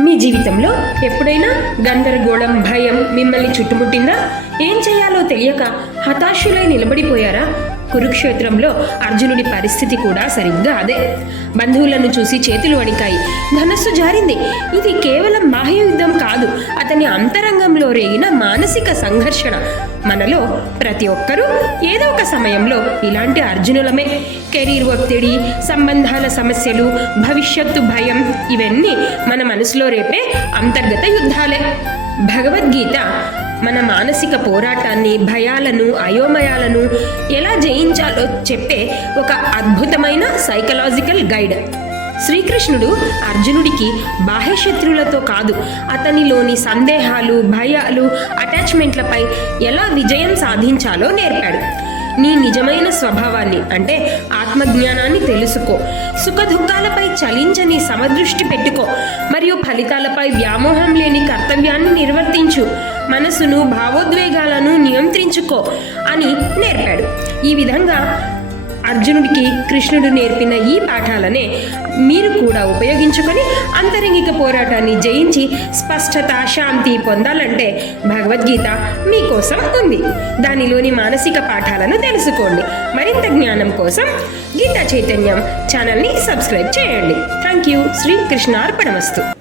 మీ జీవితంలో ఎప్పుడైనా గందరగోళం భయం మిమ్మల్ని చుట్టుముట్టిందా? ఏం చేయాలో తెలియక హతాశులై నిలబడిపోయారా? కురుక్షేత్రంలో అర్జునుడి పరిస్థితి కూడా సరిగ్గా అదే. బంధువులను చూసి చేతులు వణికాయి. ధనస్సు జారింది. ఇది కేవలం బాహ్య యుద్ధం కాదు. అతని అంతరంగంలో రేగిన మానసిక సంఘర్షణ మనలో ప్రతి ఒక్కరూ ఏదో ఒక సమయంలో ఇలాంటి అర్జునులమే. కెరీర్ ఒత్తిడి సంబంధాల సమస్యలు భవిష్యత్తు భయం ఇవన్నీ మన మనసులో రేపే అంతర్గత యుద్ధాలే. భగవద్గీత మన మానసిక పోరాటాన్ని భయాలను అయోమయాలను ఎలా జయించాలో చెప్పే ఒక అద్భుతమైన సైకలాజికల్ గైడ్ శ్రీకృష్ణుడు అర్జునుడికి బాహ్య శత్రువులతో కాదు అతనిలోని సందేహాలు భయాలు అటాచ్మెంట్లపై ఎలా విజయం సాధించాలో నేర్పాడు. నీ నిజమైన స్వభావాన్ని అంటే ఆత్మజ్ఞానాన్ని తెలుసుకో. సుఖదుఖాలపై చలించని సమదృష్టి పెట్టుకో. మరియు ఫలితాలపై వ్యామోహం లేని కర్తవ్యాన్ని నిర్వర్తించు. మనసును భావోద్వేగాలను నియంత్రించుకో అని నేర్పాడు. ఈ విధంగా అర్జునుడికి కృష్ణుడు నేర్పిన ఈ పాఠాలనే మీరు కూడా ఉపయోగించుకొని అంతరంగిక పోరాటాన్ని జయించి స్పష్టత శాంతి పొందాలంటే భగవద్గీత మీకోసం ఉంది. దానిలోని మానసిక పాఠాలను తెలుసుకోండి. మరింత జ్ఞానం కోసం గీతా చైతన్యం ఛానల్ని సబ్స్క్రైబ్ చేయండి. Thank you. శ్రీ కృష్ణార్పణమస్తు.